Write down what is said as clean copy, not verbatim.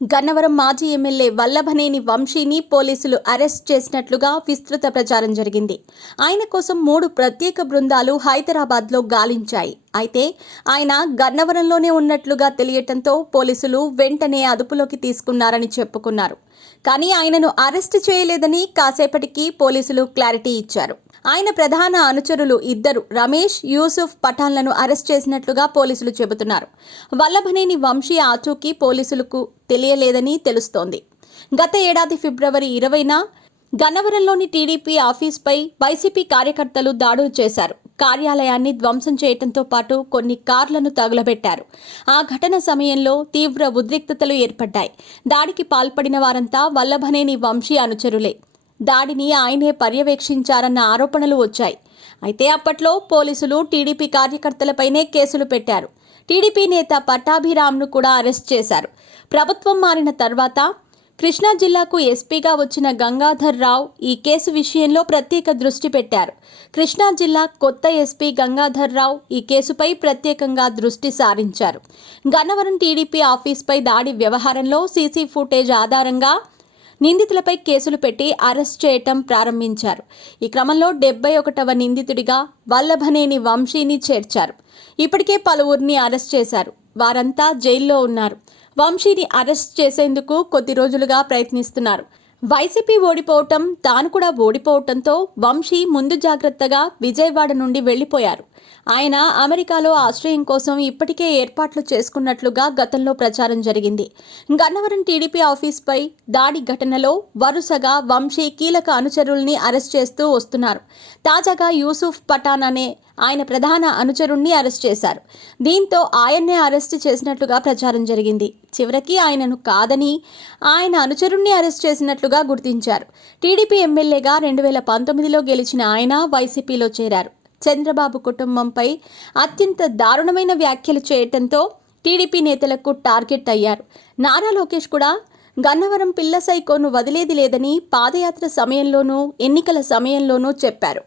గన్నవరం మాజీ ఎమ్మెల్యే వల్లభనేని వంశీని పోలీసులు అరెస్ట్ చేసినట్లుగా విస్తృత ప్రచారం జరిగింది. ఆయన కోసం 3 ప్రత్యేక బృందాలు హైదరాబాద్లో గాలించాయి. అయితే ఆయన గన్నవరంలోనే ఉన్నట్లుగా తెలియటంతో పోలీసులు వెంటనే అదుపులోకి తీసుకున్నారని చెప్పుకున్నారు. కానీ ఆయనను అరెస్ట్ చేయలేదని కాసేపటికి పోలీసులు క్లారిటీ ఇచ్చారు. ఆయన ప్రధాన అనుచరులు 2 రమేష్, యూసుఫ్ పఠాన్లను అరెస్ట్ చేసినట్లుగా పోలీసులు చెబుతున్నారు. వల్లభనేని వంశీ ఆచూకీ పోలీసులకు తెలియలేదని తెలుస్తోంది. గత ఏడాది ఫిబ్రవరి 20న గన్నవరంలోని టీడీపీ ఆఫీస్పై వైసీపీ కార్యకర్తలు దాడులు చేశారు. కార్యాలయాన్ని ధ్వంసం చేయడంతో పాటు కొన్ని కార్లను తగులబెట్టారు. ఆ ఘటన సమయంలో తీవ్ర ఉద్రిక్తతలు ఏర్పడ్డాయి. దాడికి పాల్పడిన వారంతా వల్లభనేని వంశీ అనుచరులే. దాడిని ఆయనే పర్యవేక్షించారన్న ఆరోపణలు వచ్చాయి. అయితే అప్పట్లో పోలీసులు టీడీపీ కార్యకర్తలపైనే కేసులు పెట్టారు. టీడీపీ నేత పట్టాభిరామ్ను కూడా అరెస్ట్ చేశారు. ప్రభుత్వం మారిన తర్వాత కృష్ణా జిల్లాకు ఎస్పీగా వచ్చిన గంగాధర్ రావు ఈ కేసు విషయంలో ప్రత్యేక దృష్టి పెట్టారు. కృష్ణా జిల్లా కొత్త ఎస్పీ గంగాధర్ రావు ఈ కేసుపై ప్రత్యేకంగా దృష్టి సారించారు. గన్నవరం టీడీపీ ఆఫీస్పై దాడి వ్యవహారంలో సీసీ ఫుటేజ్ ఆధారంగా నిందితులపై కేసులు పెట్టి అరెస్ట్ చేయటం ప్రారంభించారు. ఈ క్రమంలో 71వ నిందితుడిగా వల్లభనేని వంశీని చేర్చారు. ఇప్పటికే పలువురిని అరెస్ట్ చేశారు. వారంతా జైల్లో ఉన్నారు. వంశీని అరెస్ట్ చేసేందుకు కొద్ది రోజులుగా ప్రయత్నిస్తున్నారు. వైసీపీ ఓడిపోవటం, తాను కూడా ఓడిపోవటంతో వంశీ ముందు జాగ్రత్తగా విజయవాడ నుండి వెళ్లిపోయారు. ఆయన అమెరికాలో ఆశ్రయం కోసం ఇప్పటికే ఏర్పాట్లు చేసుకున్నట్లుగా గతంలో ప్రచారం జరిగింది. గన్నవరం టీడీపీ ఆఫీస్పై దాడి ఘటనలో వరుసగా వంశీ కీలక అనుచరుల్ని అరెస్ట్ చేస్తూ వస్తున్నారు. తాజాగా యూసుఫ్ పఠాన్ అనే ఆయన ప్రధాన అనుచరుణ్ణి అరెస్ట్ చేశారు. దీంతో ఆయన్నే అరెస్ట్ చేసినట్లుగా ప్రచారం జరిగింది. చివరికి ఆయనను కాదని ఆయన అనుచరుణ్ణి అరెస్ట్ చేసినట్లుగా గుర్తించారు. టీడీపీ ఎమ్మెల్యేగా 2019లో గెలిచిన ఆయన వైసీపీలో చేరారు. చంద్రబాబు కుటుంబంపై అత్యంత దారుణమైన వ్యాఖ్యలు చేయటంతో టీడీపీ నేతలకు టార్గెట్ అయ్యారు. నారా లోకేష్ కూడా గన్నవరం పిల్ల సైకోను వదిలేది లేదని పాదయాత్ర సమయంలోనూ ఎన్నికల సమయంలోనూ చెప్పారు.